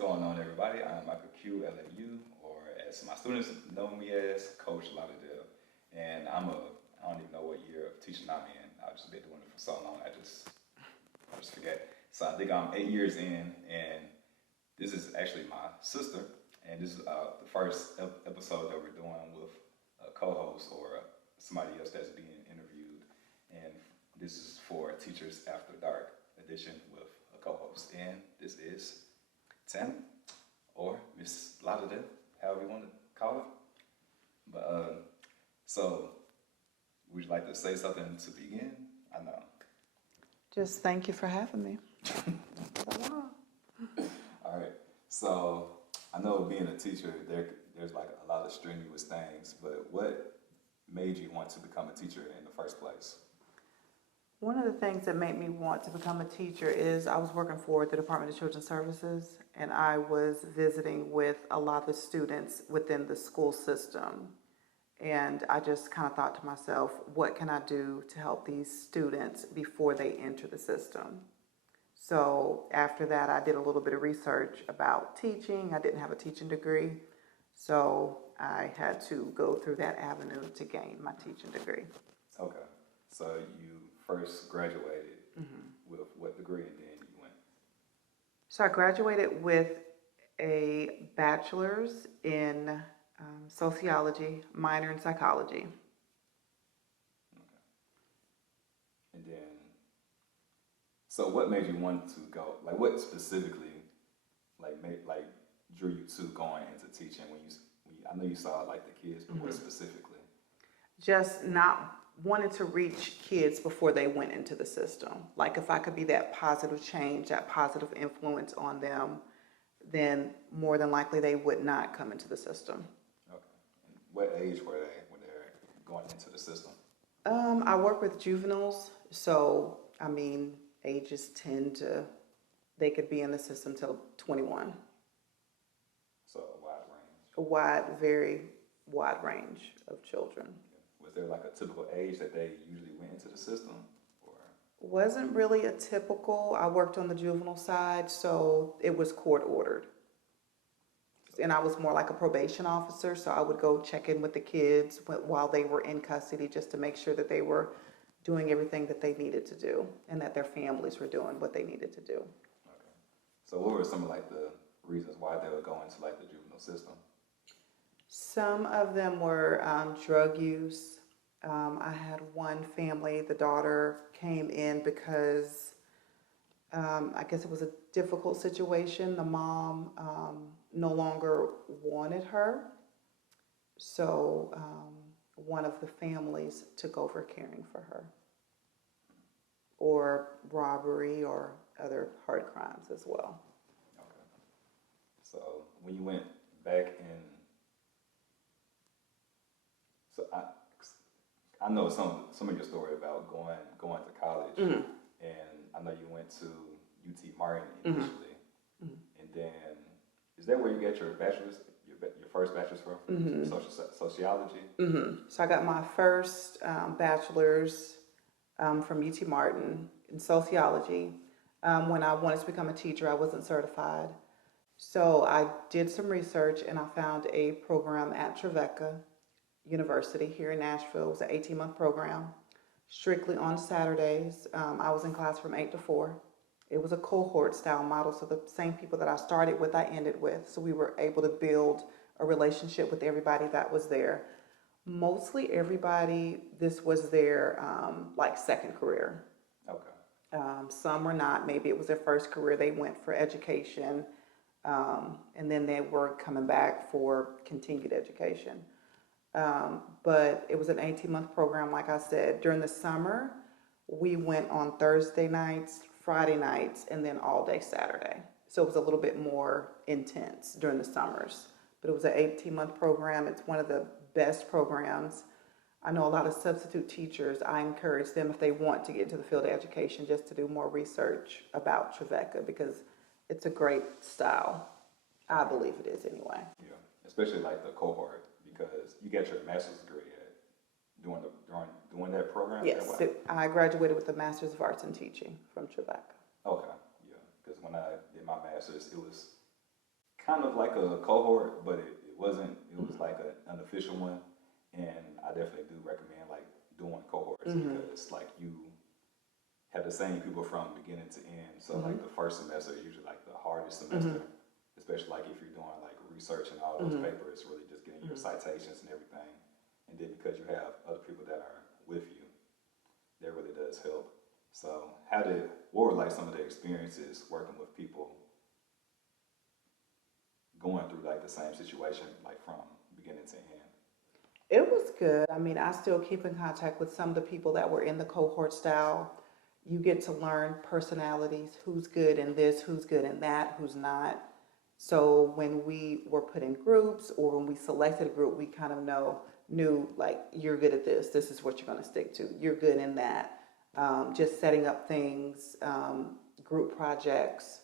going on, everybody? I'm Michael Q, LAU, or as my students know me as, Coach Lauderdale. And I don't even know what year of teaching I'm in. I've just been doing it for so long, I just forget. So I think I'm 8 years in, and this is actually my sister. And this is the first episode that we're doing with a co-host or somebody else that's being interviewed. And this is for Teachers After Dark edition with a co-host. And this is Tammy, or Miss Lauderdale, however you want to call it. But so, would you like to say something to begin? I know. Just thank you for having me. All right. So I know being a teacher, there's like a lot of strenuous things. But what made you want to become a teacher in the first place? One of the things that made me want to become a teacher is I was working for the Department of Children's Services, and I was visiting with a lot of the students within the school system. And I just kind of thought to myself, what can I do to help these students before they enter the system? So after that, I did a little bit of research about teaching. I didn't have a teaching degree, so I had to go through that avenue to gain my teaching degree. Okay. So you first graduated with what degree, and then you went? So I graduated with a bachelor's in sociology, minor in psychology. Okay. And then, so what made you want to go? Like, what specifically, drew you to going into teaching? When you I know you saw like the kids, but what specifically? Just not wanted to reach kids before they went into the system. Like if I could be that positive change, that positive influence on them, then more than likely they would not come into the system. Okay. And what age were they when they were going into the system? I work with juveniles, so I mean ages 10 to, they could be in the system till 21. So a wide range. Very wide range of children. Was there like a typical age that they usually went into the system? Or? Wasn't really a typical. I worked on the juvenile side, so it was court ordered. And I was more like a probation officer, so I would go check in with the kids while they were in custody just to make sure that they were doing everything that they needed to do and that their families were doing what they needed to do. Okay. So what were some of like the reasons why they would go into like the juvenile system? Some of them were drug use. I had one family, the daughter came in because I guess it was a difficult situation. The mom no longer wanted her. So one of the families took over caring for her. Or robbery or other hard crimes as well. Okay. So when you went back in, so I know some of your story about going to college, and I know you went to UT Martin initially, and then is that where you get your bachelor's, your first bachelor's from? Sociology? So I got my first bachelor's from UT Martin in sociology. When I wanted to become a teacher, I wasn't certified. So I did some research and I found a program at Trevecca University here in Nashville. It was an 18-month program, strictly on Saturdays. I was in class from 8 to 4. It was a cohort style model, so the same people that I started with, I ended with. So we were able to build a relationship with everybody that was there. Mostly everybody, this was their like second career. Okay. Some were not. Maybe it was their first career. They went for education, and then they were coming back for continued education. But it was an 18-month program, like I said. During the summer, we went on Thursday nights, Friday nights, and then all day Saturday. So it was a little bit more intense during the summers. But it was an 18-month program. It's one of the best programs. I know a lot of substitute teachers. I encourage them, if they want to get into the field of education, just to do more research about Trevecca because it's a great style. I believe it is anyway. Yeah, especially like the cohort, because you get your master's degree during that program? Yes, I graduated with a Master's of Arts in Teaching from Trevecca. Okay, yeah, because when I did my master's, it was kind of like a cohort, but it wasn't. It was like an unofficial one, and I definitely do recommend like doing cohorts because like you have the same people from beginning to end. So like the first semester is usually like the hardest semester, especially like if you're doing like research and all those papers, really just getting your citations and everything. And then because you have other people that are with you, that really does help. So what were like some of the experiences working with people going through like the same situation, like from beginning to end? It was good. I mean, I still keep in contact with some of the people that were in the cohort style. You get to learn personalities, who's good in this, who's good in that, who's not. So when we were put in groups or when we selected a group, we kind of knew like, you're good at this. This is what you're going to stick to. You're good in that. Just setting up things, group projects.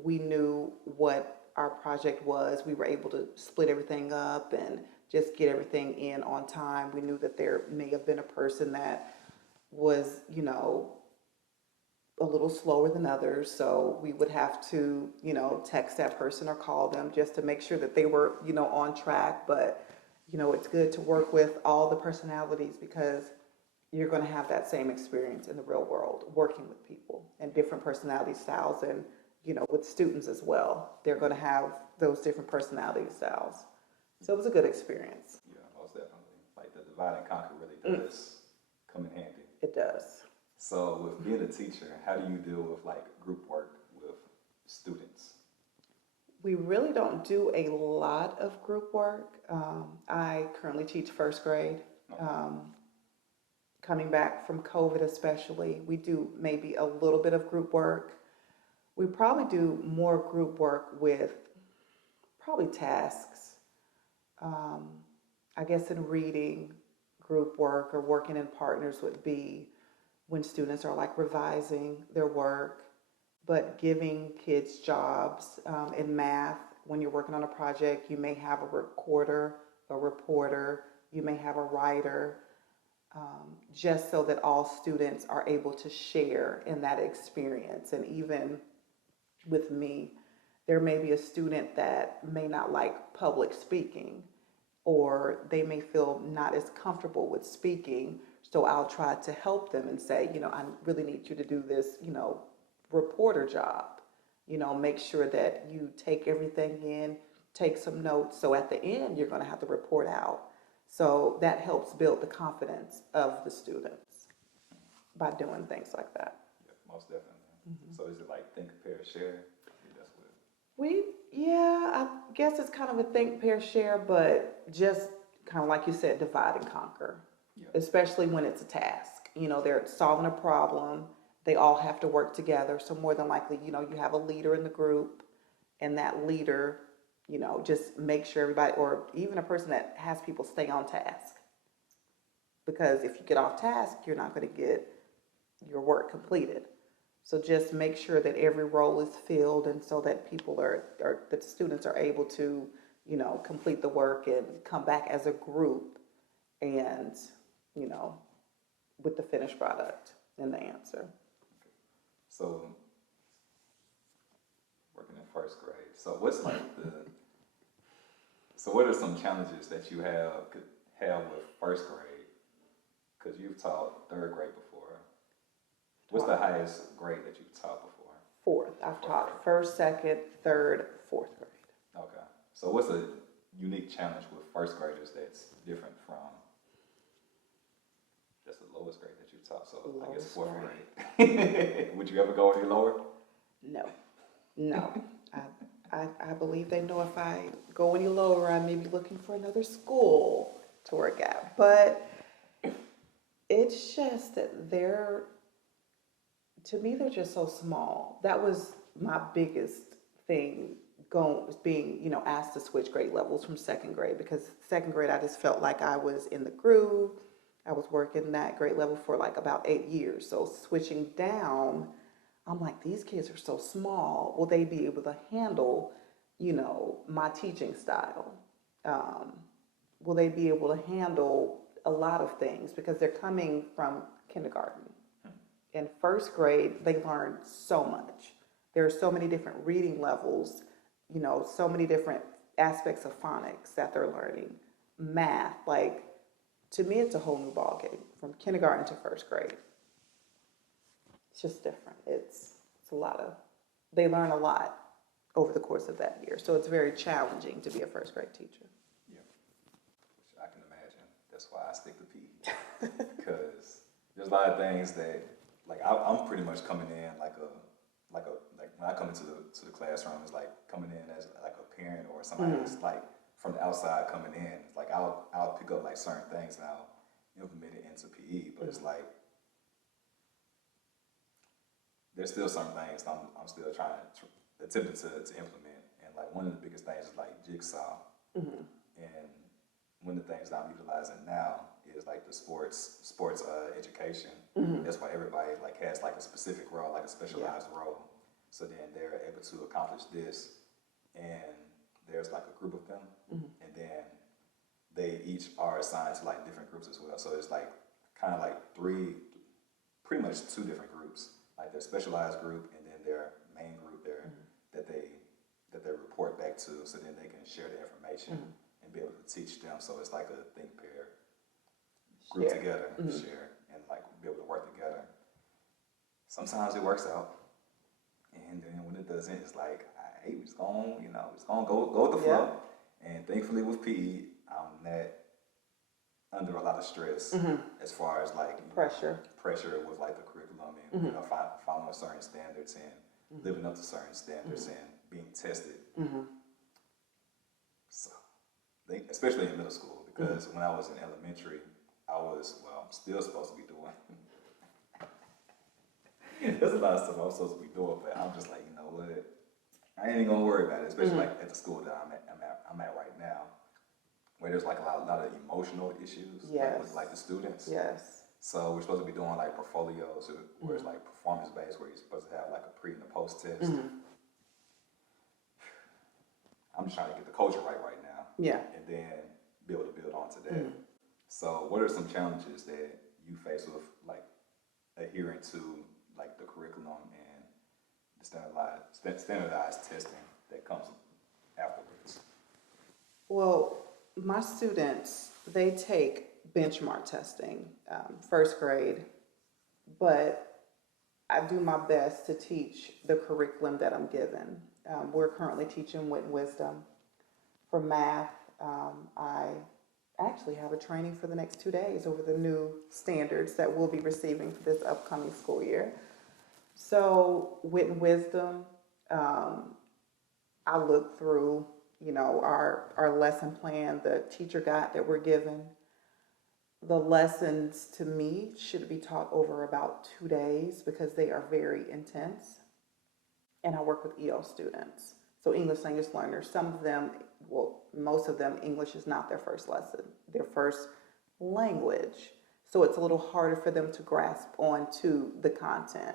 We knew what our project was. We were able to split everything up and just get everything in on time. We knew that there may have been a person that was, a little slower than others. So we would have to, text that person or call them just to make sure that they were, on track. But, it's good to work with all the personalities because you're going to have that same experience in the real world, working with people and different personality styles and, with students as well. They're going to have those different personality styles. So it was a good experience. Yeah, most definitely. Like the divide and conquer really does come in handy. It does. So with being a teacher, how do you deal with like group work with students? We really don't do a lot of group work. I currently teach first grade. Coming back from COVID especially, we do maybe a little bit of group work. We probably do more group work with probably tasks. I guess in reading, group work or working in partners would be when students are like revising their work, but giving kids jobs in math. When you're working on a project, you may have a recorder, a reporter, you may have a writer, just so that all students are able to share in that experience. And even with me, there may be a student that may not like public speaking, or they may feel not as comfortable with speaking. So I'll try to help them and say, I really need you to do this, reporter job. Make sure that you take everything in, take some notes. So at the end, you're going to have to report out. So that helps build the confidence of the students by doing things like that. Yeah, most definitely. So is it like think, pair, share? That's what I guess it's kind of a think, pair, share, but just kind of like you said, divide and conquer. Yeah. Especially when it's a task. They're solving a problem. They all have to work together. So more than likely, you have a leader in the group, and that leader, just make sure everybody, or even a person that has people stay on task. Because if you get off task, you're not going to get your work completed. So just make sure that every role is filled, and so that people that students are able to, complete the work and come back as a group and, with the finished product and the answer. Okay. So working in first grade. So what's like so what are some challenges that you could have with first grade? Because you've taught third grade before. What's the highest grade that you've taught before? Fourth. I've taught first, second, third, fourth grade. Okay. So what's a unique challenge with first graders that's different from that's the lowest grade that you've taught? So I guess fourth grade. Would you ever go any lower? No. I believe they know if I go any lower, I may be looking for another school to work at. But it's just that they're just so small. That was my biggest thing being, asked to switch grade levels from second grade, because second grade, I just felt like I was in the groove. I was working that grade level for like about 8 years. So switching down, I'm like, these kids are so small. Will they be able to handle, my teaching style? Will they be able to handle a lot of things? Because they're coming from kindergarten. In first grade, they learn so much. There are so many different reading levels, so many different aspects of phonics that they're learning. Math, like, to me, it's a whole new ballgame from kindergarten to first grade. It's just different. It's they learn a lot over the course of that year. So it's very challenging to be a first grade teacher. Yeah, which I can imagine. That's why I stick to PE. Because there's a lot of things that, like, I'm pretty much coming in like when I come into the classroom, it's like coming in as like a parent or somebody that's like from the outside coming in. It's like I'll pick up like certain things and I'll implement it into PE, but it's like there's still some things I'm still attempting to implement. And like one of the biggest things is like jigsaw. And one of the things that I'm utilizing now is like the sports education. That's why everybody like has like a specific role, like a specialized role. So then they're able to accomplish this, and there's like a group of them, and then they each are assigned to like different groups as well. So it's like kind of like pretty much two different groups, like their specialized group and then their main group there that they report back to, so then they can share the information and be able to teach them. So it's like a think pair, group together, share, and like be able to work together. Sometimes it works out. And then when it doesn't, it's like, hey, it's gonna go with the flow. And thankfully with PE, I'm not under a lot of stress as far as like pressure with like the curriculum and following certain standards and living up to certain standards and being tested. So, especially in middle school, because when I was in elementary, I'm still supposed to be doing. There's a lot of stuff I'm supposed to be doing, but I'm just like, you know what? I ain't even gonna worry about it, especially like at the school that I'm at right now, where there's like a lot of emotional issues with like the students. Yes. So we're supposed to be doing like portfolios, where it's like performance based, where you're supposed to have like a pre and a post test. I'm just trying to get the culture right now. Yeah. And then be able to build onto that. So what are some challenges that you face with like adhering to like the curriculum and the standardized testing that comes afterwards? Well, my students, they take benchmark testing, first grade, but I do my best to teach the curriculum that I'm given. We're currently teaching Wit and Wisdom. For math, I actually have a training for the next 2 days over the new standards that we'll be receiving for this upcoming school year. So Wit and Wisdom, I look through, our lesson plan, the teacher guide that we're given. The lessons to me should be taught over about 2 days because they are very intense. And I work with EL students, so English language learners. Some of them, most of them, English is not their first lesson, their first language. So it's a little harder for them to grasp onto the content.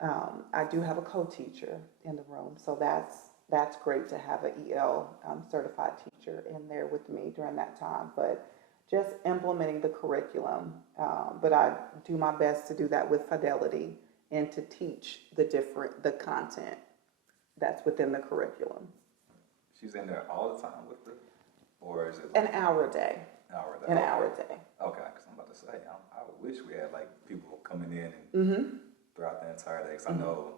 I do have a co-teacher in the room, so that's great to have an EL certified teacher in there with me during that time. But just implementing the curriculum, but I do my best to do that with fidelity and to teach the content that's within the curriculum. She's in there all the time with or is it like an hour a day? An hour a day. Okay, because I'm about to say, I wish we had like people coming in and throughout the entire day. Because I know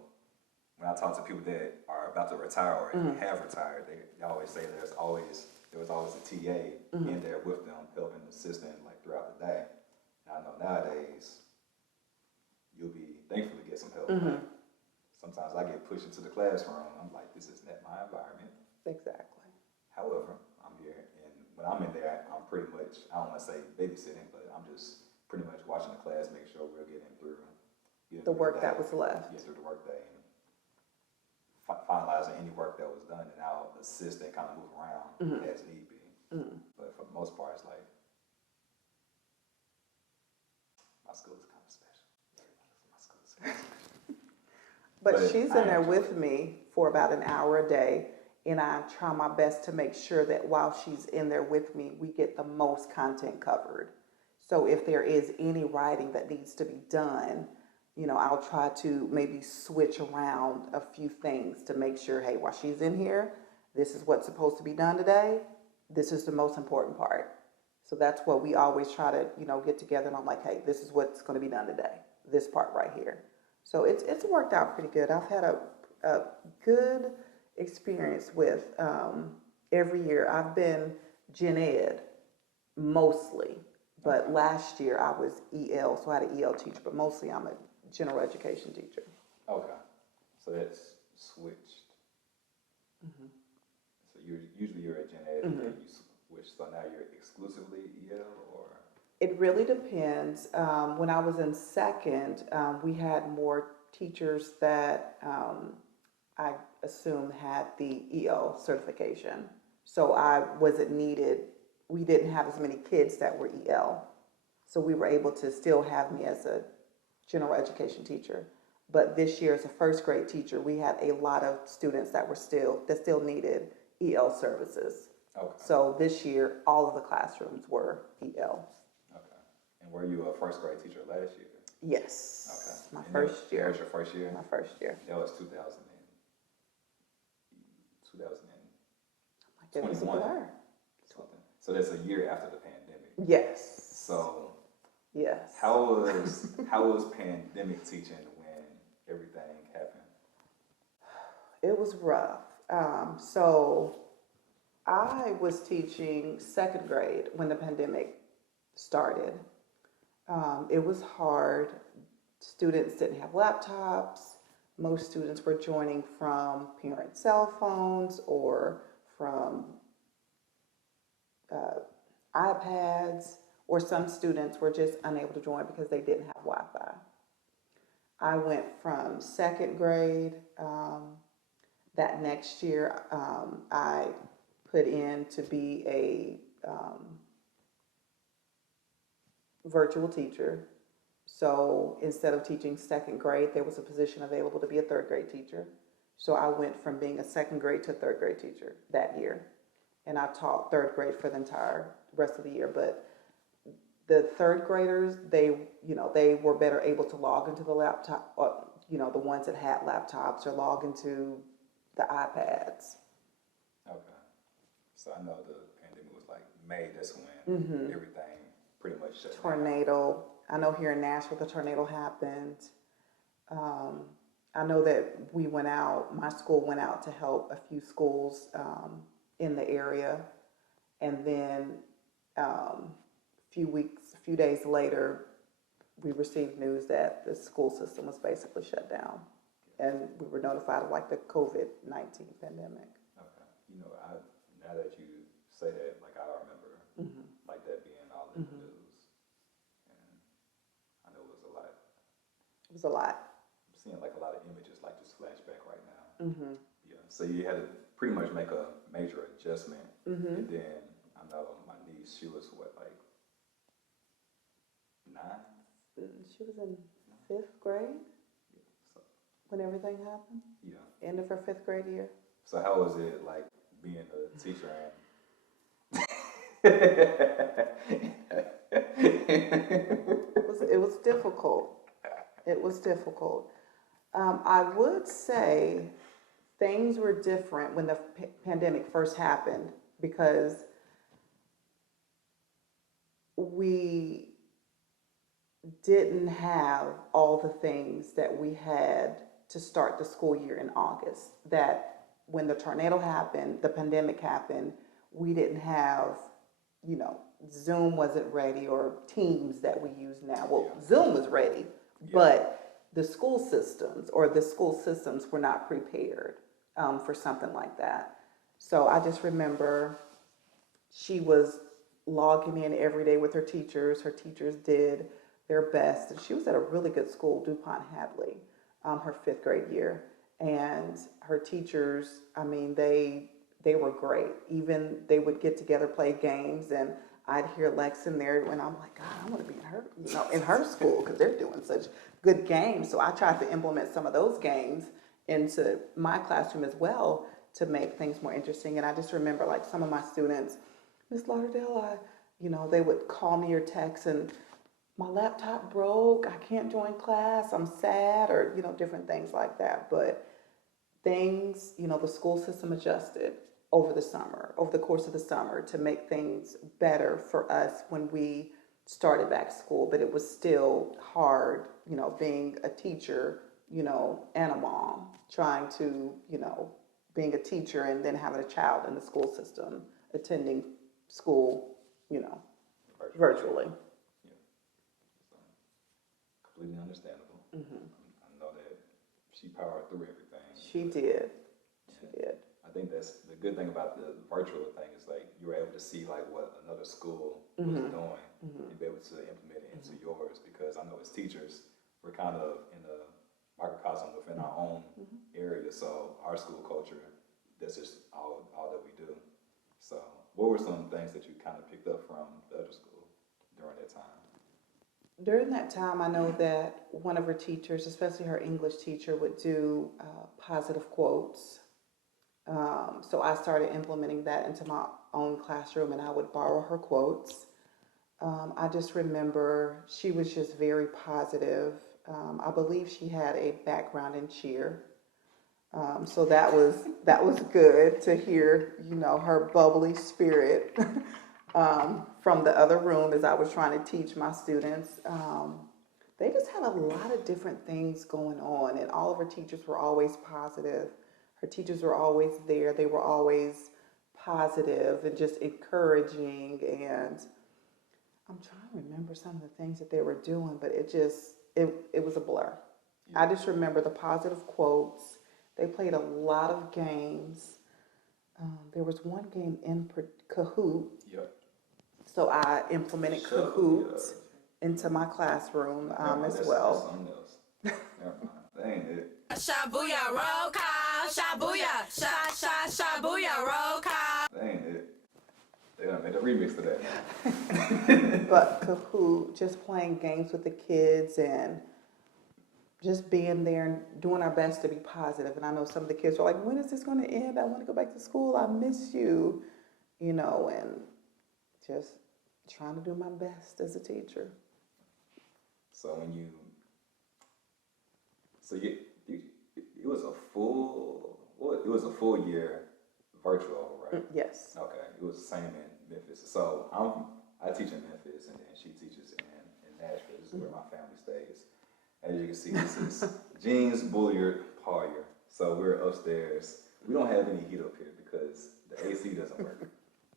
when I talk to people that are about to retire or have retired, they always say there was always a TA in there with them, helping, assisting like throughout the day. And I know nowadays you'll be thankful to get some help. Like, sometimes I get pushed into the classroom. I'm like, this is not my environment. Exactly. However, I'm here, and when I'm in there, I'm pretty much, I don't want to say babysitting, but I'm just pretty much watching the class, make sure we're getting through the work that was left. Get through the work day and finalizing any work that was done, and I'll assist and kind of move around as need be. But for the most part, it's like my school is kind of special. My school is kind of special. But she's in there with me for about an hour a day, and I try my best to make sure that while she's in there with me, we get the most content covered. So if there is any writing that needs to be done, I'll try to maybe switch around a few things to make sure, hey, while she's in here, this is what's supposed to be done today. This is the most important part. So that's what we always try to, get together, and I'm like, hey, this is what's going to be done today. This part right here. So it's worked out pretty good. I've had a good experience with every year. I've been Gen Ed mostly, but last year I was EL, so I had an EL teacher, but mostly I'm a general education teacher. Okay. So that's switched. Mm-hmm. So you're a Gen Ed, and then you switch. So now you're exclusively EL, or? It really depends. When I was in second, we had more teachers that I assume had the EL certification. So I wasn't needed. We didn't have as many kids that were EL. So we were able to still have me as a general education teacher. But this year as a first grade teacher, we had a lot of students that still needed EL services. Okay. So this year, all of the classrooms were EL. Okay. And were you a first grade teacher last year? Yes. Okay. My first year. That was your first year? My first year. That was 2021. So that's a year after the pandemic. Yes. So yes. How was pandemic teaching when everything happened? It was rough. So I was teaching second grade when the pandemic started. It was hard. Students didn't have laptops. Most students were joining from parent cell phones or from iPads, or some students were just unable to join because they didn't have Wi-Fi. I went from second grade. That next year, I put in to be a virtual teacher. So instead of teaching second grade, there was a position available to be a third grade teacher. So I went from being a second grade to a third grade teacher that year. And I taught third grade for the entire rest of the year. But the third graders, they were better able to log into the laptop, the ones that had laptops, or log into the iPads. Okay. So I know the pandemic was like May, that's when everything pretty much shut down. Tornado. I know here in Nashville the tornado happened. I know that my school went out to help a few schools in the area. And then a few days later, we received news that the school system was basically shut down. And we were notified of like the COVID-19 pandemic. Okay. Now that you say that, like I remember like that being all in the news. And I know it was a lot. It was a lot. I'm seeing like a lot of images like just flashback right now. Yeah. So you had to pretty much make a major adjustment. And then I know my niece, she was like 9? She was in 5th grade when everything happened. Yeah. End of her 5th grade year. So how was it like being a teacher It was difficult. It was difficult. I would say things were different when the pandemic first happened because we didn't have all the things that we had to start the school year in August. That when the tornado happened, the pandemic happened, we didn't have, Zoom wasn't ready, or Teams that we use now. Well, Zoom was ready, but the school systems were not prepared for something like that. So I just remember she was logging in every day with her teachers. Her teachers did their best. She was at a really good school, DuPont Hadley, her 5th grade year. And her teachers, they were great. Even they would get together, play games, and I'd hear Lex in there, and I'm like, God, I want to be in her school because they're doing such good games. So I tried to implement some of those games into my classroom as well to make things more interesting. And I just remember, like, some of my students, Miss Lauderdale, they would call me or text, and my laptop broke, I can't join class, I'm sad, or, different things like that. But things, the school system adjusted over the course of the summer to make things better for us when we started back school. But it was still hard, being a teacher, and a mom, trying to, being a teacher and then having a child in the school system, attending school, virtually. Yeah. So, completely understandable. I know that she powered through everything. She did. She did. I think that's the good thing about the virtual thing is like you were able to see like what another school was doing and be able to implement it into yours, because I know as teachers we're kind of in a microcosm within our own area, so our school culture, that's just all that we do. So what were some things that you kind of picked up from the other school during that time? During that time, I know that one of her teachers, especially her English teacher, would do positive quotes. So I started implementing that into my own classroom, and I would borrow her quotes. I just remember she was just very positive. I believe she had a background in cheer. So that was good to hear, her bubbly spirit from the other room as I was trying to teach my students. They just had a lot of different things going on, and all of her teachers were always positive. Her teachers were always there. They were always positive and just encouraging. And I'm trying to remember some of the things that they were doing, but it was a blur. Yeah. I just remember the positive quotes. They played a lot of games. There was one game in Kahoot. Yep. So I implemented Kahoot into my classroom as well. That's something else. Never mind. Dang it. Shabuya roll call, shabuya, shabuya roll call. Dang it. They done made a remix to that. But Kahoot, just playing games with the kids and just being there and doing our best to be positive. And I know some of the kids are like, when is this going to end? I want to go back to school. I miss you, and just trying to do my best as a teacher. So it was a full year virtual, right? Yes. Okay. It was the same in Memphis. So I teach in Memphis, and then she teaches in Nashville. This is where my family stays. As you can see, this is Jeans, Bulliard, Collier. So we're upstairs. We don't have any heat up here because the AC doesn't work.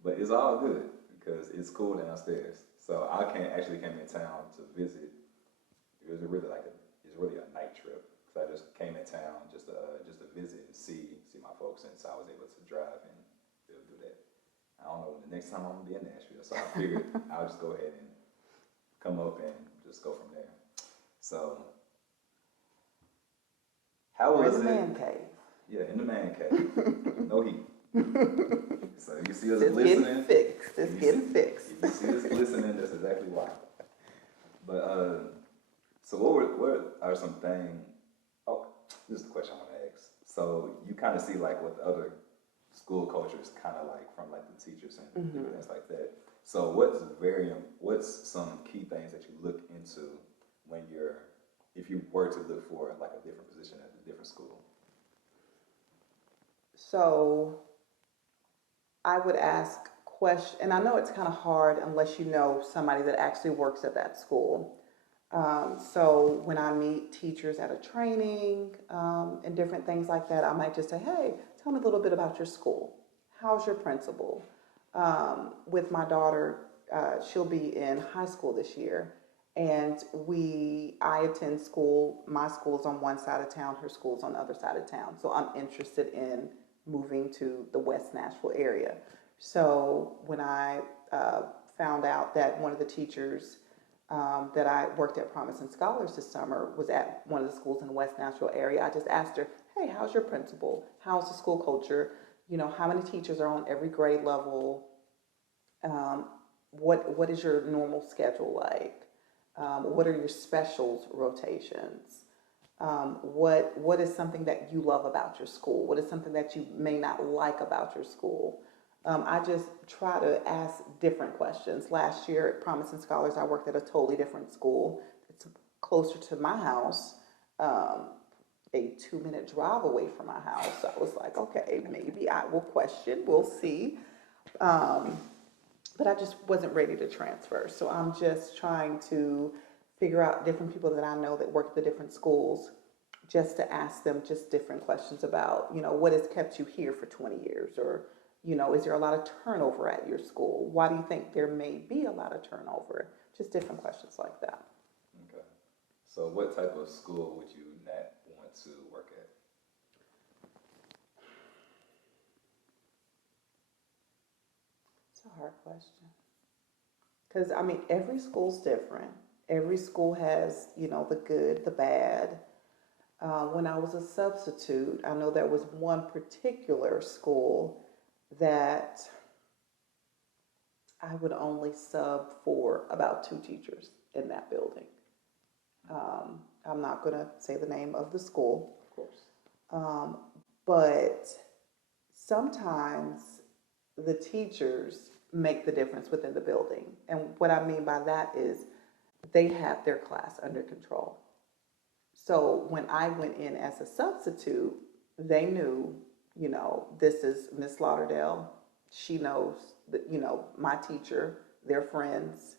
But it's all good because it's cool downstairs. So I actually came in town to visit. It was really a night trip. So I just came in town just to visit and see my folks, and so I was able to drive and do that. I don't know when the next time I'm gonna be in Nashville, so I figured I'll just go ahead and come up and just go from there. So how was it? In the man cave. Yeah, in the man cave. No heat. So you see us it's listening. It's getting fixed. If you see us listening, that's exactly why. But so what are some things? Oh, this is the question I want to ask. So you kind of see like what the other school culture is kind of like from like the teachers and things like that. So what's some key things that you look into if you were to look for like a different position at a different school? So I would ask questions, and I know it's kind of hard unless you know somebody that actually works at that school. So when I meet teachers at a training and different things like that, I might just say, hey, tell me a little bit about your school. How's your principal? With my daughter, she'll be in high school this year, and I attend school. My school's on one side of town, her school's on the other side of town. So I'm interested in moving to the West Nashville area. So when I found out that one of the teachers that I worked at Promise and Scholars this summer was at one of the schools in the West Nashville area, I just asked her, hey, how's your principal? How's the school culture? How many teachers are on every grade level? What is your normal schedule like? What are your specials rotations? What is something that you love about your school? What is something that you may not like about your school? I just try to ask different questions. Last year at Promising Scholars, I worked at a totally different school. It's closer to my house, a 2-minute drive away from my house. So I was like, okay, maybe I will question, we'll see. But I just wasn't ready to transfer. So I'm just trying to figure out different people that I know that work at the different schools, just to ask them just different questions about, what has kept you here for 20 years? Or, is there a lot of turnover at your school? Why do you think there may be a lot of turnover? Just different questions like that. Okay. So what type of school would you not want to work at? It's a hard question. Because, every school's different. Every school has, the good, the bad. When I was a substitute, I know there was one particular school that I would only sub for about 2 teachers in that building. I'm not going to say the name of the school, of course, but sometimes the teachers make the difference within the building. And what I mean by that is they have their class under control. So when I went in as a substitute, they knew, this is Miss Lauderdale. She knows that, my teacher, they're friends.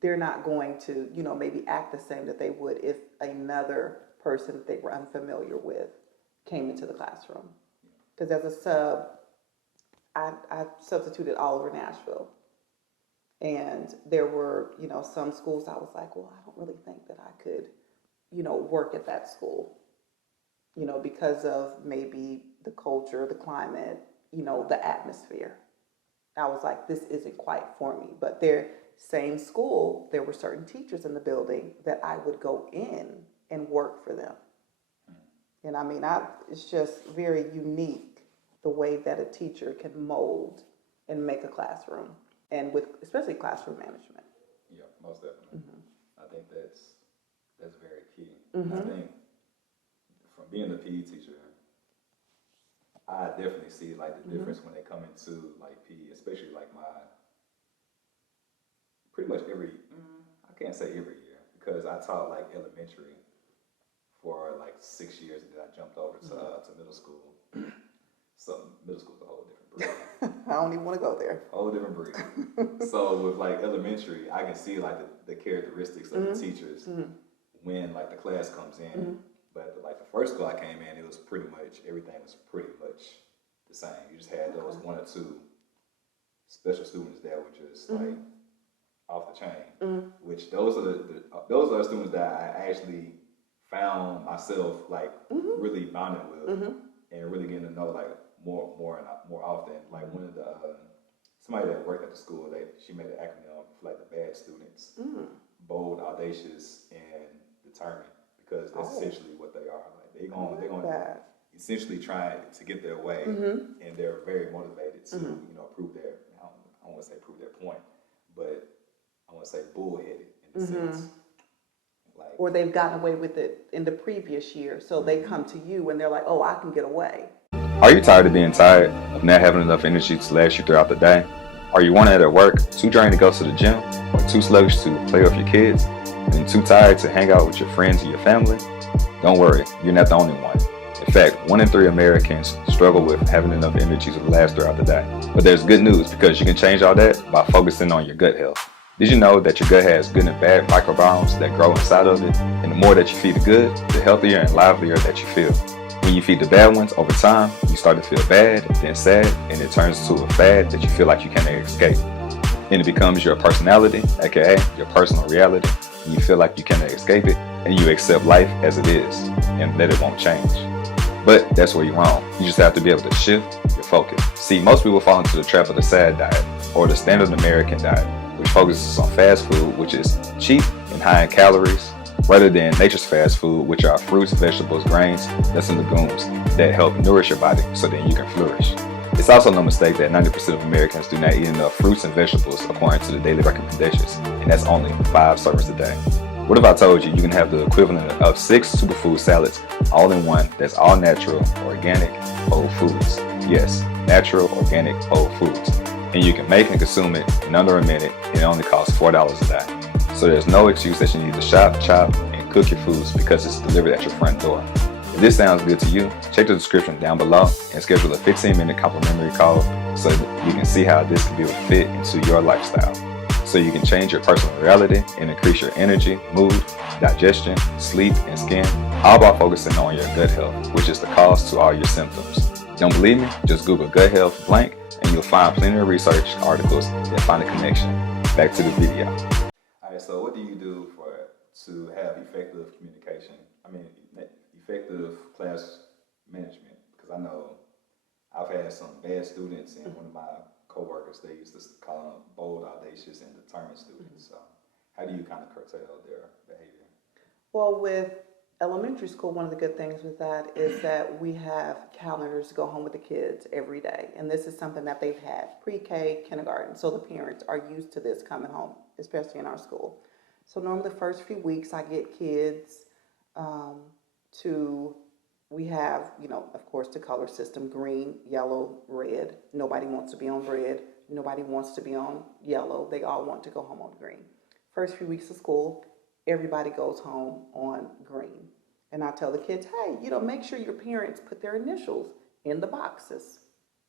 They're not going to, maybe act the same that they would if another person that they were unfamiliar with came into the classroom. Because as a sub, I substituted all over Nashville. And there were, some schools I was like, well, I don't really think that I could, work at that school, because of maybe the culture, the climate, the atmosphere. I was like, this isn't quite for me. But their same school, there were certain teachers in the building that I would go in and work for them. And it's just very unique the way that a teacher can mold and make a classroom, and with especially classroom management. Yeah, most definitely. Mm-hmm. I think that's very key. Mm-hmm. I think from being a PE teacher, I definitely see like the difference when they come into like PE, especially like pretty much I can't say every year, because I taught like elementary for like 6 years, and then I jumped over to middle school. So middle school's a whole different breed. I don't even want to go there. Whole different breed. So with like elementary, I can see like the characteristics of the teachers when like the class comes in. But like the first school I came in, it was pretty much, everything was pretty much the same. You just had those 1 or 2 special students that were just like off the chain. Which those are the students that I actually found myself like really bonding with and really getting to know like more often. Like one of the somebody that worked at the school, she made an acronym for like the bad students: bold, audacious, and determined. Because that's essentially what they are. Like they're going to essentially try to get their way, and they're very motivated to prove their. I don't want to say prove their point, but I want to say bullheaded in the sense. Like, or they've gotten away with it in the previous year, so they come to you and they're like, "Oh, I can get away." Are you tired of being tired, of not having enough energy to last you throughout the day? Are you wanting at work, too drained to go to the gym, or too sluggish to play with your kids, and too tired to hang out with your friends and your family? Don't worry, you're not the only one. In fact, 1 in 3 Americans struggle with having enough energy to last throughout the day. But there's good news, because you can change all that by focusing on your gut health. Did you know that your gut has good and bad microbiomes that grow inside of it? And the more that you feed the good, the healthier and livelier that you feel. When you feed the bad ones, over time, you start to feel bad, then sad, and it turns into a fad that you feel like you can't escape. And it becomes your personality, aka your personal reality, and you feel like you cannot escape it, and you accept life as it is, and that it won't change. But that's where you're wrong. You just have to be able to shift your focus. See, most people fall into the trap of the SAD diet, or the standard American diet, which focuses on fast food, which is cheap and high in calories, rather than nature's fast food, which are fruits, vegetables, grains, nuts, and legumes that help nourish your body so then you can flourish. It's also no mistake that 90% of Americans do not eat enough fruits and vegetables according to the daily recommendations, and that's only 5 servings a day. What if I told you you can have the equivalent of 6 superfood salads all in one that's all natural, organic, whole foods? Yes, natural, organic, whole foods. And you can make and consume it in under a minute, and it only costs $4 a day. So there's no excuse that you need to shop, chop, and cook your foods because it's delivered at your front door. If this sounds good to you, check the description down below and schedule a 15-minute complimentary call so that you can see how this can be a fit into your lifestyle. So you can change your personal reality and increase your energy, mood, digestion, sleep, and skin, all by focusing on your gut health, which is the cause to all your symptoms. Don't believe me? Just Google gut health blank and you'll find plenty of research articles that find a connection. Back to the video. All right, so what do you do to have effective communication? Effective class management, because I know I've had some bad students, and one of my coworkers, they used to call them bold, audacious, and determined students. So how do you kind of curtail their behavior? Well, with elementary school, one of the good things with that is that we have calendars to go home with the kids every day. And this is something that they've had pre-K, kindergarten. So the parents are used to this coming home, especially in our school. So normally the first few weeks I get kids we have, of course, the color system, green, yellow, red. Nobody wants to be on red. Nobody wants to be on yellow. They all want to go home on green. First few weeks of school, everybody goes home on green. And I tell the kids, hey, make sure your parents put their initials in the boxes.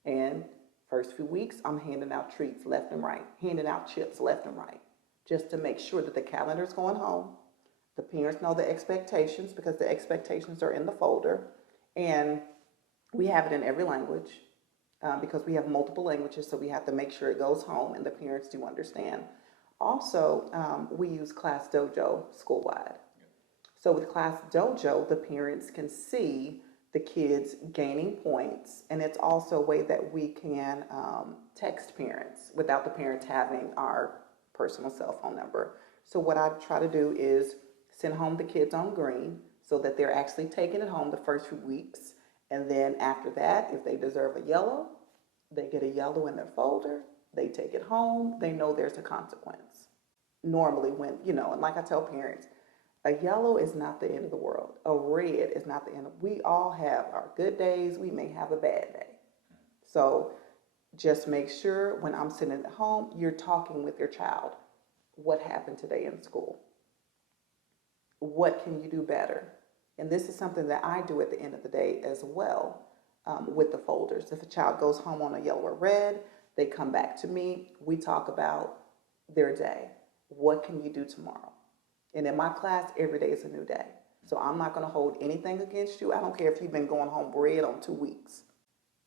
And first few weeks, I'm handing out treats left and right, handing out chips left and right, just to make sure that the calendar's going home. The parents know the expectations because the expectations are in the folder. And we have it in every language because we have multiple languages, so we have to make sure it goes home and the parents do understand. Also, we use Class Dojo school-wide. So with Class Dojo, the parents can see the kids gaining points, and it's also a way that we can text parents without the parents having our personal cell phone number. So what I try to do is send home the kids on green so that they're actually taking it home the first few weeks. And then after that, if they deserve a yellow, they get a yellow in their folder. They take it home. They know there's a consequence. Normally when, and like I tell parents, a yellow is not the end of the world. A red is not the end. We all have our good days. We may have a bad day. So just make sure when I'm sitting at home, you're talking with your child. What happened today in school? What can you do better? And this is something that I do at the end of the day as well with the folders. If a child goes home on a yellow or red, they come back to me. We talk about their day. What can you do tomorrow? And in my class, every day is a new day. So I'm not going to hold anything against you. I don't care if you've been going home red on 2 weeks,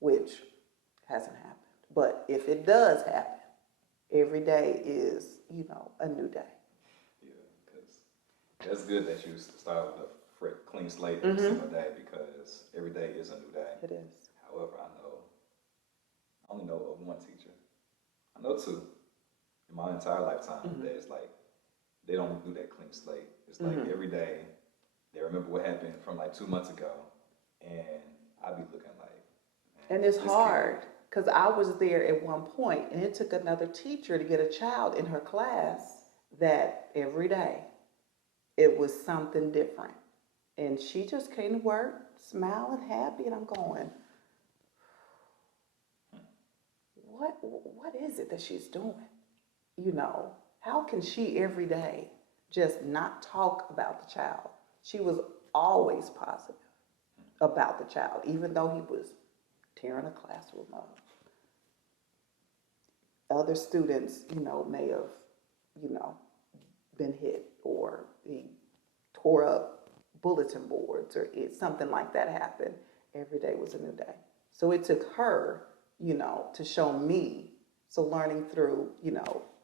which hasn't happened. But if it does happen, every day is, a new day. That's good that you start with a clean slate every single day because every day is a new day. It is. However, I only know of one teacher. I know 2 in my entire lifetime that it's like they don't do that clean slate. It's like every day they remember what happened from like 2 months ago, and I be looking like, man, and it's hard because I was there at one point, and it took another teacher to get a child in her class that every day it was something different. And she just came to work, smiling, happy, and I'm going, what is it that she's doing? How can she every day just not talk about the child? She was always positive about the child, even though he was tearing a classroom up. Other students, may have, been hit, or he tore up bulletin boards, or something like that happened. Every day was a new day. So it took her, to show me. So learning through,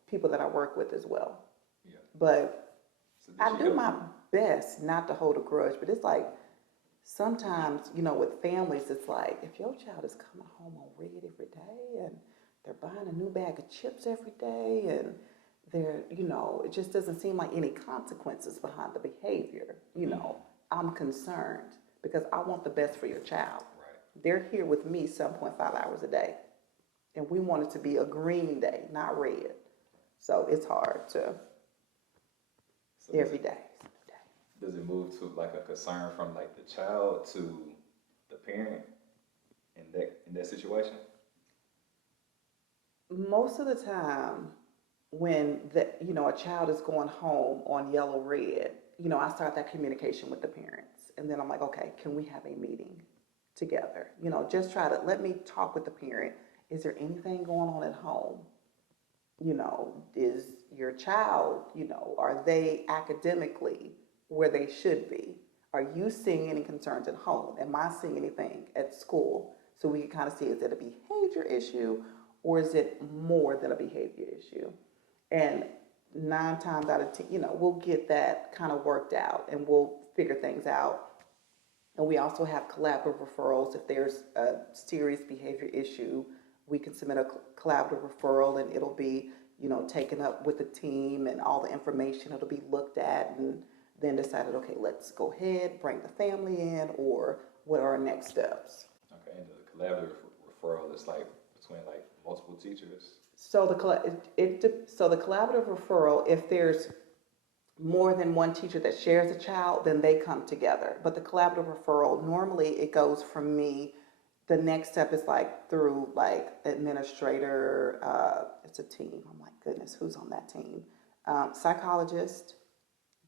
people that I work with as well. Yeah. But so I do my best not to hold a grudge, but it's like sometimes, with families, it's like if your child is coming home on red every day and they're buying a new bag of chips every day and they're, it just doesn't seem like any consequences behind the behavior. I'm concerned because I want the best for your child. Right. They're here with me 7.5 hours a day, and we want it to be a green day, not red. So it's hard to every day. does it move to like a concern from like the child to the parent in that situation? Most of the time, when a child is going home on yellow red, I start that communication with the parents, and then I'm like, okay, can we have a meeting together? Just try to let me talk with the parent. Is there anything going on at home? Is your child, are they academically where they should be? Are you seeing any concerns at home? Am I seeing anything at school? So we can kind of see, is it a behavior issue or is it more than a behavior issue? And 9 times out of 10, we'll get that kind of worked out and we'll figure things out. And we also have collaborative referrals. If there's a serious behavior issue, we can submit a collaborative referral and it'll be, taken up with the team and all the information. It'll be looked at and then decided, okay, let's go ahead, bring the family in, or what are our next steps. Okay, and the collaborative referral is like between like multiple teachers. So the collaborative referral, if there's more than one teacher that shares a child, then they come together. But the collaborative referral, normally it goes from me. The next step is like through like administrator. It's a team. I'm like, goodness, who's on that team? Psychologist,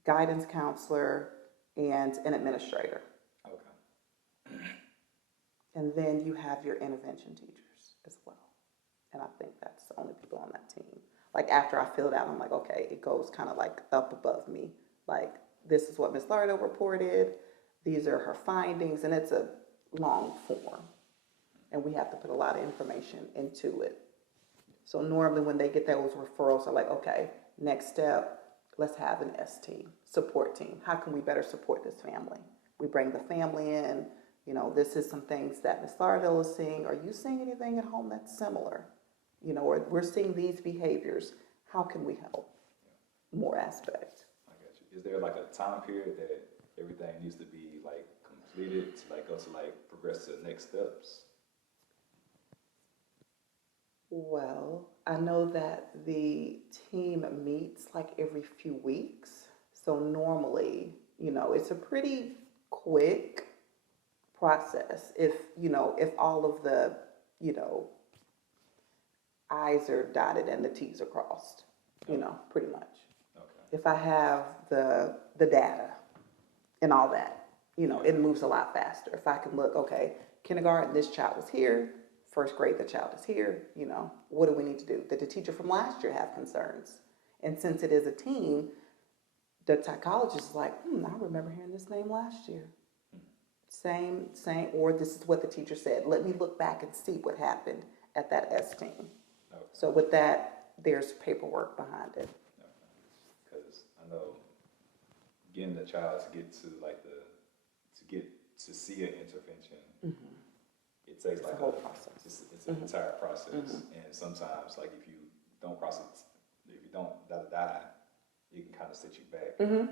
guidance counselor, and an administrator. Okay. And then you have your intervention teachers as well. And I think that's the only people on that team. Like after I fill it out, I'm like, okay, it goes kind of like up above me. Like this is what Ms. Lauderdale reported. These are her findings, and it's a long form. And we have to put a lot of information into it. So normally when they get those referrals, they're like, okay, next step, let's have an S team, support team. How can we better support this family? We bring the family in. This is some things that Ms. Lauderdale is seeing. Are you seeing anything at home that's similar? Or we're seeing these behaviors. How can we help? More aspects. I got you. Is there like a time period that everything needs to be like completed to like go to like progress to the next steps? Well, I know that the team meets like every few weeks. So normally, it's a pretty quick process if all of the, I's are dotted and the T's are crossed, pretty much. Okay. If I have the data and all that, it moves a lot faster. If I can look, okay, kindergarten, this child was here. First grade, the child is here. What do we need to do? Did the teacher from last year have concerns? And since it is a team, the psychologist is like, I remember hearing this name last year. Same, or this is what the teacher said. Let me look back and see what happened at that S team. Okay. So with that, there's paperwork behind it. Because I know getting the child to get to like to see an intervention, it takes like a whole process. It's an entire process, and sometimes like if you don't process, if you don't die, it can kind of set you back. And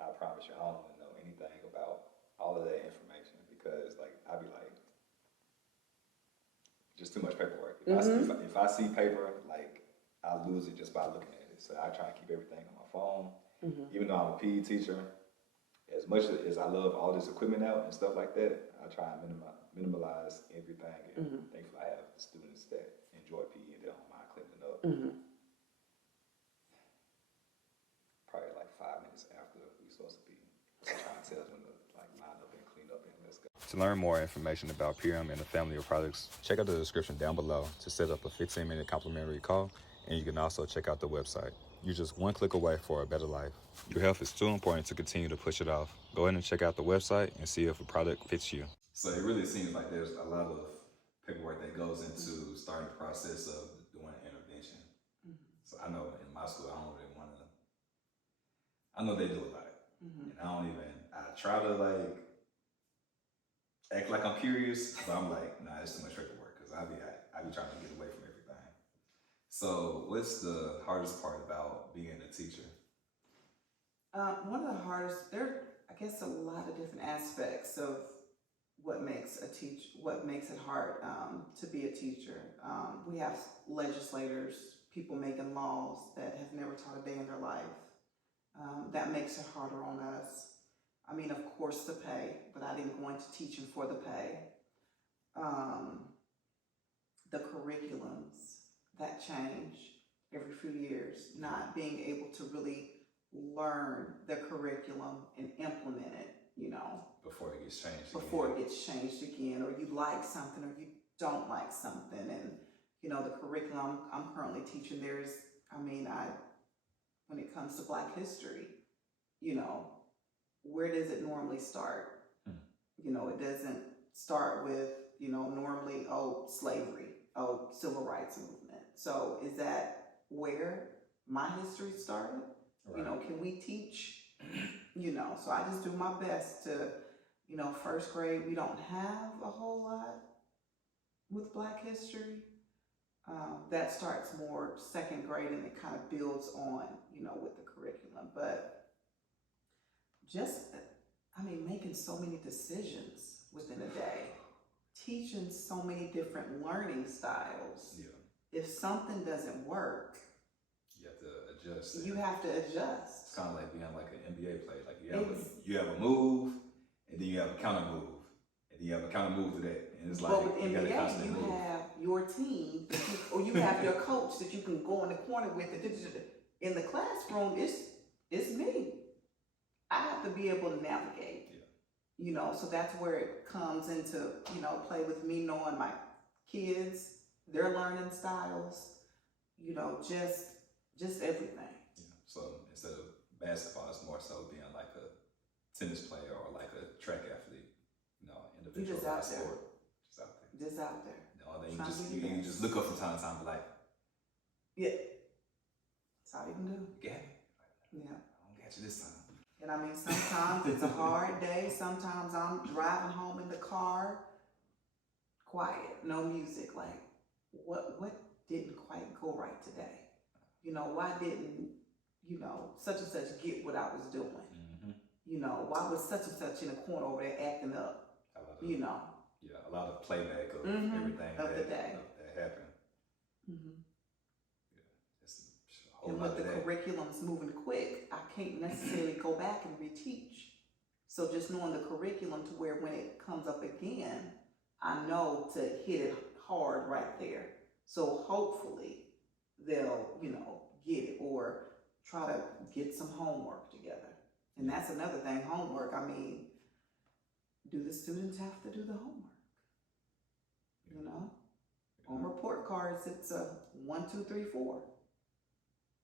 I promise you, I don't want to know anything about all of that information because like I'd be like, just too much paperwork. If I see paper, like I lose it just by looking at it. So I try to keep everything on my phone. Even though I'm a PE teacher, as much as I love all this equipment out and stuff like that, I try and minimize everything. And thankfully I have students that enjoy PE and they don't mind cleaning up. Probably like 5 minutes after we're supposed to be trying to tell them to like line up and clean up and let's go. To learn more information about PRM and the family of products, check out the description down below to set up a 15-minute complimentary call, and you can also check out the website. You're just one click away for a better life. Your health is too important to continue to push it off. Go ahead and check out the website and see if a product fits you. So it really seems like there's a lot of paperwork that goes into starting the process of doing an intervention. So I know in my school, I know they do a lot. And I try to like act like I'm curious, but I'm like, nah, it's too much paperwork because I be trying to get away from everything. So what's the hardest part about being a teacher? One of the hardest, I guess a lot of different aspects of what makes it hard to be a teacher. We have legislators, people making laws that have never taught a day in their life. That makes it harder on us. I mean, of course, the pay, but I didn't go into teaching for the pay. The curriculums that change every few years, not being able to really learn the curriculum and implement it, Before it gets changed before it gets changed again, or you like something or you don't like something. And, the curriculum I'm currently teaching, when it comes to Black history, where does it normally start? It doesn't start with, normally, slavery, civil rights movement. So is that where my history started? Right. Can we teach, so I just do my best to, first grade, we don't have a whole lot with Black history. That starts more second grade and it kind of builds on, with the curriculum. But making so many decisions within a day, teaching so many different learning styles. Yeah. If something doesn't work, you have to adjust. You have to adjust. It's kind of like being like an NBA player. Like you have a move, and then you have a counter move, and then you have a counter move to that. And it's like, but with NBA, you have your team, or you have your coach that you can go in the corner with. In the classroom, it's me. I have to be able to navigate. Yeah. So that's where it comes into, play with me knowing my kids, their learning styles, just everything. Yeah. So instead of basketball, it's more so being like a tennis player or like a track athlete, individual You just out there. sport. Just out there. You just look up from time to time, like, yeah, that's all you can do. Yeah. Yeah. I don't get you this time. And sometimes it's a hard day. Sometimes I'm driving home in the car, quiet, no music. Like, what didn't quite go right today? Why didn't, such and such get what I was doing? Mm-hmm. Why was such and such in the corner over there acting up? Yeah, a lot of playback of mm-hmm. everything of the day that happened. Mm-hmm. Yeah, it's a whole and lot with the of curriculums moving quick, I can't necessarily go back and reteach. So just knowing the curriculum to where when it comes up again, I know to hit it hard right there. So hopefully they'll, get it or try to get some homework together. And that's another thing, homework. Do the students have to do the homework? On report cards, it's a 1, 2, 3, 4.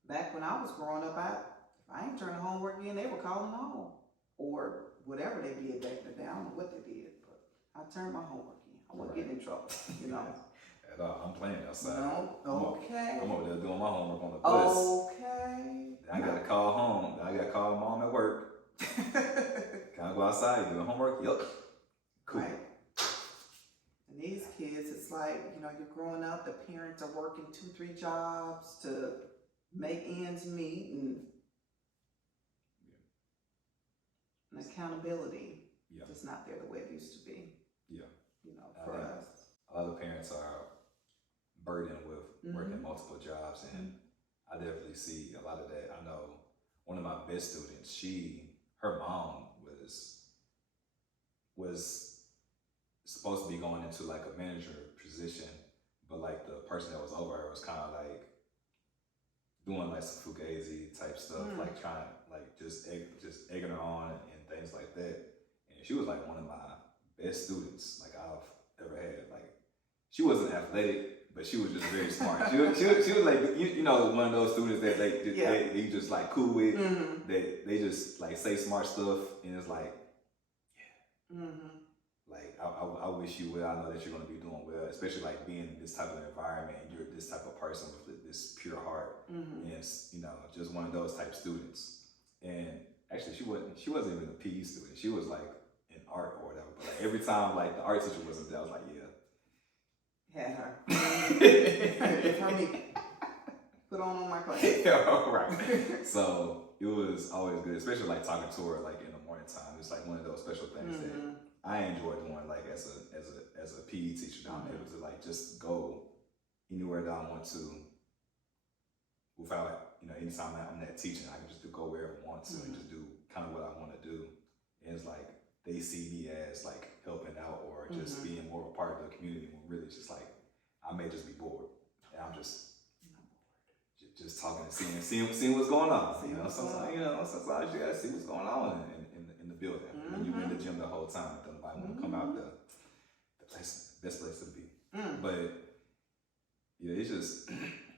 Back when I was growing up, if I ain't turning homework in, they were calling home. Or whatever they did back then. I don't know what they did, but I turned my homework in. I wasn't getting in trouble, At all. I'm playing outside. No, okay. I'm over there doing my homework on the bus. Okay. I gotta call home. I gotta call mom at work. Can I go outside? You doing homework? Yep. Cool. Right. And these kids, it's like, you're growing up, the parents are working 2, 3 jobs to make ends meet, and accountability is not there the way it used to be. Yeah. For us. A lot of parents are burdened with working multiple jobs, and I definitely see a lot of that. I know one of my best students, her mom was supposed to be going into like a manager position, but like the person that was over her was kind of like doing like some fugazi type stuff, like trying like just egging her on and things like that. And she was like one of my best students like I've ever had. Like she wasn't athletic, but she was just very smart. She was like one of those students that they just like cool with. They just like say smart stuff, and it's like like I wish you well. I know that you're gonna be doing well, especially like being in this type of environment and you're this type of person with this pure heart. And it's, just one of those type students. And actually she wasn't even a PE student. She was like in art or whatever. But like every time like the art teacher wasn't there, I was like, had her. It's her me. Put on my clothes. Right. So it was always good, especially like talking to her like in the morning time. It's like one of those special things that I enjoy doing, like as a PE teacher. Now I'm able to like just go anywhere that I want to without, anytime I'm not teaching, I can just go wherever I want to and just do kind of what I want to do. And it's like they see me as like helping out or just being more of a part of the community when really it's just like I may just be bored and I'm just talking and seeing what's going on. Sometimes you gotta see what's going on in the building. When you're in the gym the whole time, don't nobody want to come out the best place to be. But yeah, it's just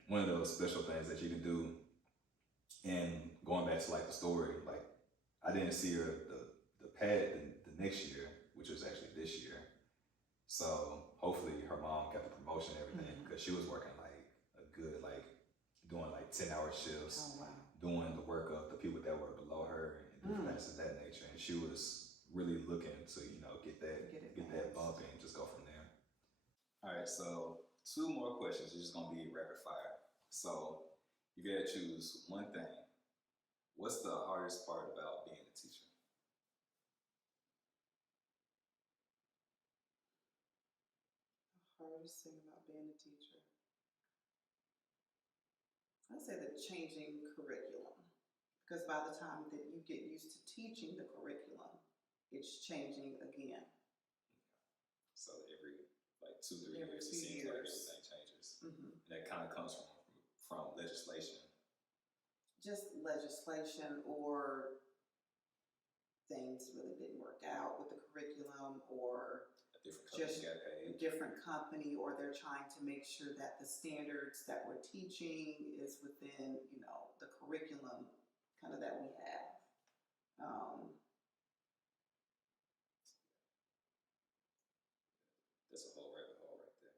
one of those special things that you can do. And going back to like the story, like I didn't see her the pad the next year, which was actually this year. So hopefully her mom got the promotion and everything because she was working like a good doing like 10-hour shifts, doing the work of the people that were below her and different things of that nature. And she was really looking to get that bump and just go from there. All right, so 2 more questions. It's just gonna be rapid fire. So you gotta choose one thing. What's the hardest part about being a teacher? The hardest thing about being a teacher, I'd say the changing curriculum. Because by the time that you get used to teaching the curriculum, it's changing again. So every 2-3 years, it seems like everything changes. And that kind of comes from legislation. Just legislation, or things really didn't work out with the curriculum, or a different company, or they're trying to make sure that the standards that we're teaching is within, the curriculum kind of that we have. That's a whole rabbit hole right there.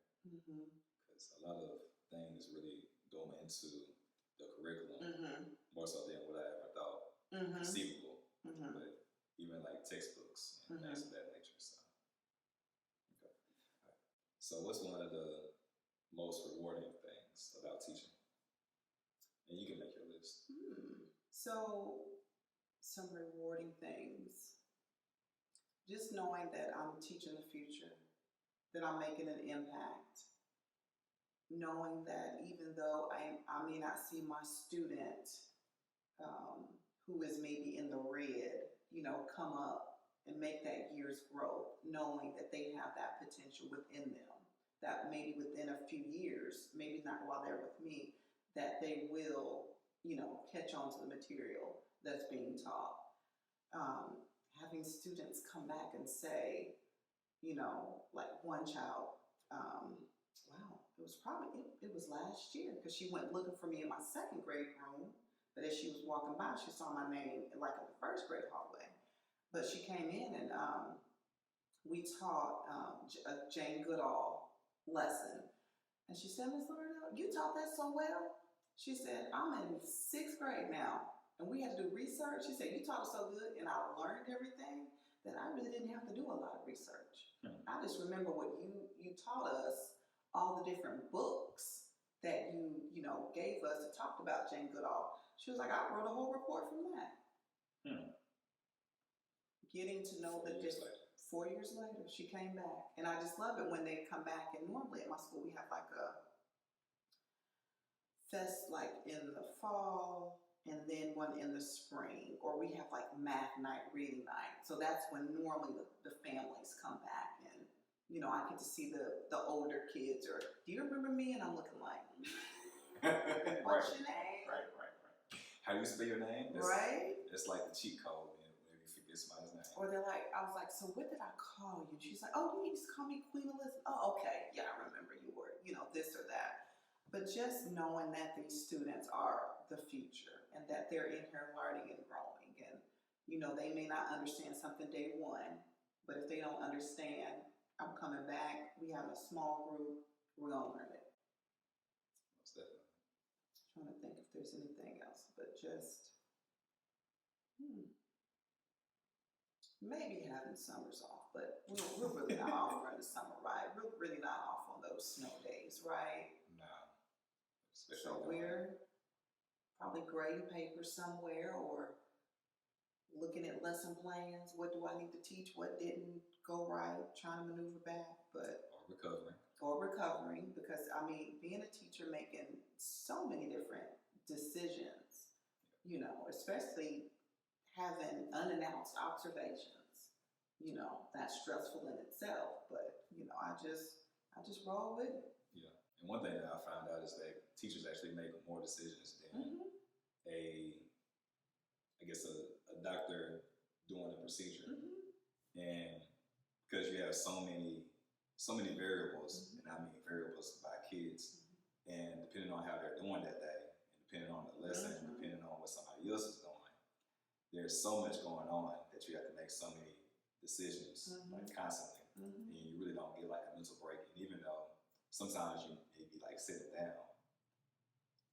Because a lot of things really go into the curriculum more so than what I ever thought conceivable. But even like textbooks and things of that nature. So, okay. All right. So what's one of the most rewarding things about teaching? And you can make your list. So some rewarding things. Just knowing that I'm teaching the future, that I'm making an impact. Knowing that even though I may not see my student who is maybe in the red, come up and make that year's growth, knowing that they have that potential within them, that maybe within a few years, maybe not while they're with me, that they will, catch on to the material that's being taught. Having students come back and say, like one child, wow, it was last year, because she went looking for me in my 2nd grade room, but as she was walking by, she saw my name in the 1st grade hallway. But she came in and we taught a Jane Goodall lesson. And she said, Ms. Lauderdale, you taught that so well. She said, I'm in 6th grade now, and we had to do research. She said, you taught it so good, and I learned everything that I really didn't have to do a lot of research. I just remember what you taught us, all the different books that you gave us that talked about Jane Goodall. She was like, I wrote a whole report from that. Getting to know the different. 4 years later, she came back, and I just love it when they come back. And normally at my school, we have a fest in the fall, and then one in the spring, or we have math night, reading night. So that's when normally the families come back, and I get to see the older kids, or do you remember me? And I'm looking like, what's your name? Right. How do you spell your name? It's like the cheat code when you forget somebody's name. Or they're like, I was like, so what did I call you? She's like, oh, you need to call me Queen Elizabeth. Oh, okay, yeah, I remember you were, this or that. But just knowing that these students are the future, and that they're in here learning and growing, and they may not understand something day one, but if they don't understand, I'm coming back. We have a small group. We're gonna learn it. Most definitely. Trying to think if there's anything else, but just maybe having summers off, but we're really not off during the summer, right? We're really not off on those snow days, right? No. So we're probably grading papers somewhere, or looking at lesson plans. What do I need to teach? What didn't go right? Trying to maneuver back, or recovering, because being a teacher, making so many different decisions, you know, especially having unannounced observations. You know, that's stressful in itself, but, you know, I just roll with it. Yeah. And one thing that I found out is that teachers actually make more decisions than a doctor doing a procedure. And because you have so many variables, and I mean variables by kids, and depending on how they're doing that day, and depending on the lesson, depending on what somebody else is doing, there's so much going on that you have to make so many decisions like constantly, and you really don't get like a mental break. And even though sometimes you maybe like sitting down,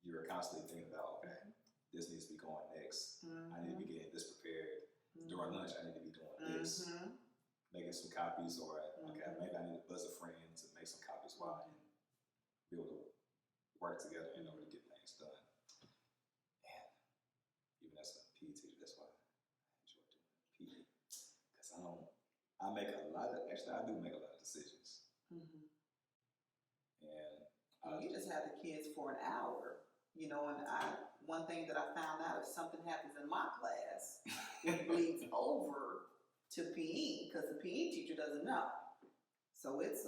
you're constantly thinking about, okay, this needs to be going next. I need to be getting this prepared. During lunch, I need to be doing this, making some copies, or okay, maybe I need to buzz a friend to make some copies while I can be able to work together in order to get things done. And even as a PE teacher, that's why I enjoy doing PE, because I do make a lot of decisions. And you just have the kids for an hour, you know, and one thing that I found out, if something happens in my class, it bleeds over to PE, because the PE teacher doesn't know. So it's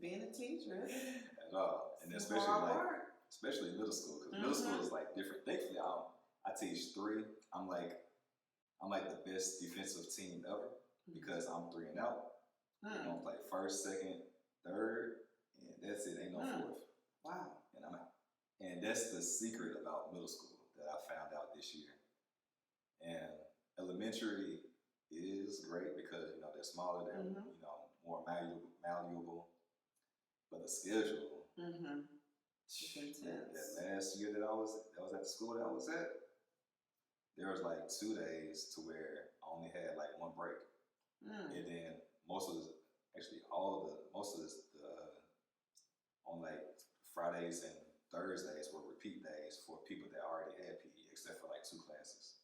being a teacher, isn't it? At all. And especially middle school, because middle school is like different. Thankfully, I teach 3. I'm like the best defensive team ever, because I'm 3 and out. We're gonna play first, second, third, and that's it. Ain't no fourth. Wow. And I'm out. And that's the secret about middle school that I found out this year. And elementary is great because, you know, they're smaller, they're you know, more malleable. But the schedule, that last year that I was at the school that I was at, there was like 2 days to where I only had like 1 break. And then most of the on like Fridays and Thursdays were repeat days for people that already had PE, except for like 2 classes.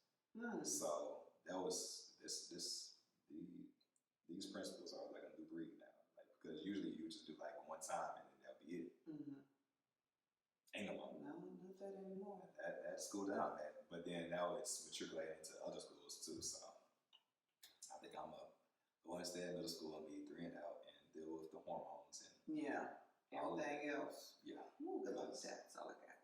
So that was these principles are like a new breed now, like, because usually you just do like 1 time and then that'll be it. Ain't no more. No, not that anymore. That school that I'm at, but then now it's matriculating into other schools too. So I think I'm going to stay in middle school and be 3 and out and deal with the hormones and everything else. Yeah. Ooh, good luck with that. That's all I got.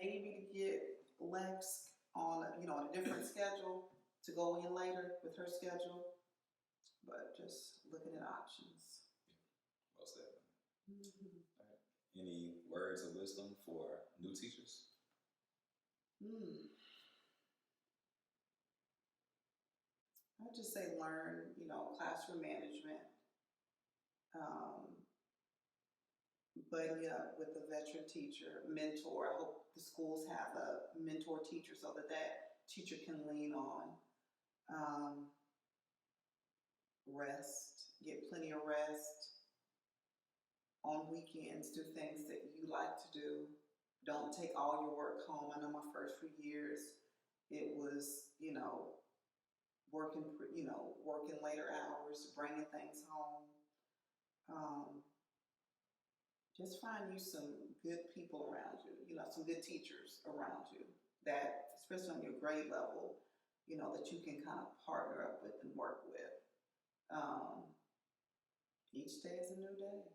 maybe to get Lex on a different schedule to go in later with her schedule, but just looking at options. Most definitely. All right. Any words of wisdom for new teachers? I would just say learn, classroom management. Buddy up with a veteran teacher, mentor. I hope the schools have a mentor teacher so that teacher can lean on. Rest, get plenty of rest. On weekends, do things that you like to do. Don't take all your work home. I know my first few years, it was, working later hours, bringing things home. Just find you some good people around you, some good teachers around you that, especially on your grade level, that you can kind of partner up with and work with. Each day is a new day.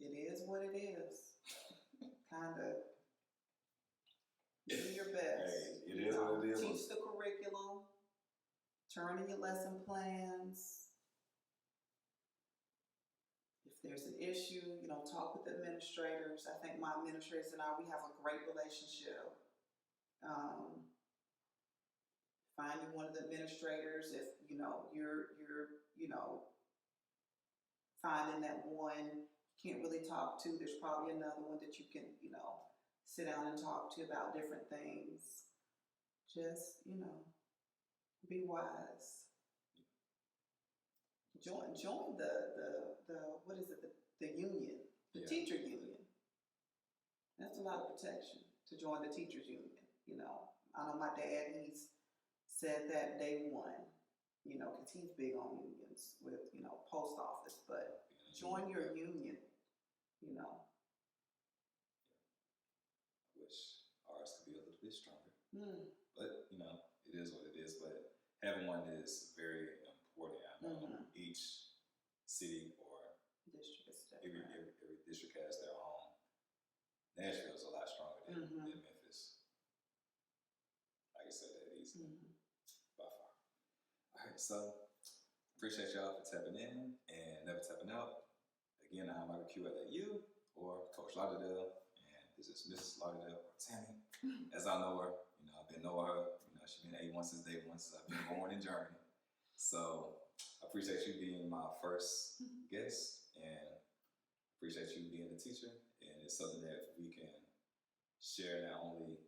It is what it is. Kind of do your best. Hey, it is what it is. Teach the curriculum. Turn in your lesson plans. If there's an issue, talk with the administrators. I think my administrators and we have a great relationship. Find you one of the administrators. If you're finding that one you can't really talk to, there's probably another one that you can sit down and talk to about different things. Just be wise. Join the what is it, the union, the teacher union. That's a lot of protection to join the teachers union. I know my dad, he's said that day one, because he's big on unions with, post office, but join your union, Which bit stronger. Mm. But, you know, it is what it is. But having one is very important. I know each city or District is every district has their own. Nashville is a lot stronger than Memphis. I can say that easily, by far. All right, so appreciate y'all for tapping in and never tapping out. Again, I'm Michael Q at you or Coach Lauderdale, and this is Mrs. Lauderdale, or Tammy, as I know her. You know, I've been knowing her. You know, she's been A1 since day one, since I've been born in Germany. So I appreciate you being my first guest, and appreciate you being a teacher. And it's something that we can share. Not only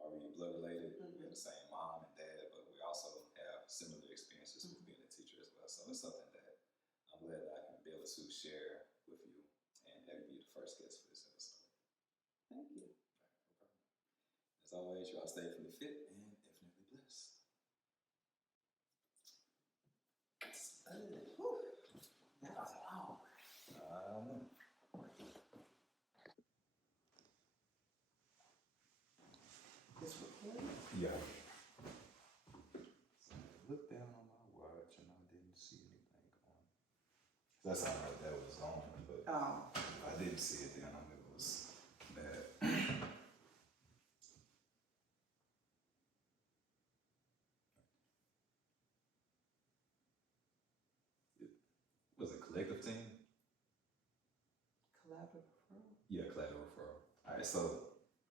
are we blood related, we have the same mom and dad, but we also have similar experiences with being a teacher as well. So it's something that I'm glad that I can be able to share with you and have you be the first guest for this episode. Thank you. No problem. As always, y'all stay infinitely fit and infinitely blessed. That was long. This recording? Yeah. So I looked down on my watch and I didn't see anything on. That sounded like that was on, but I didn't see it then. I knew it was bad. Was it collective team? Collaborative referral. Yeah, collateral referral. All right, so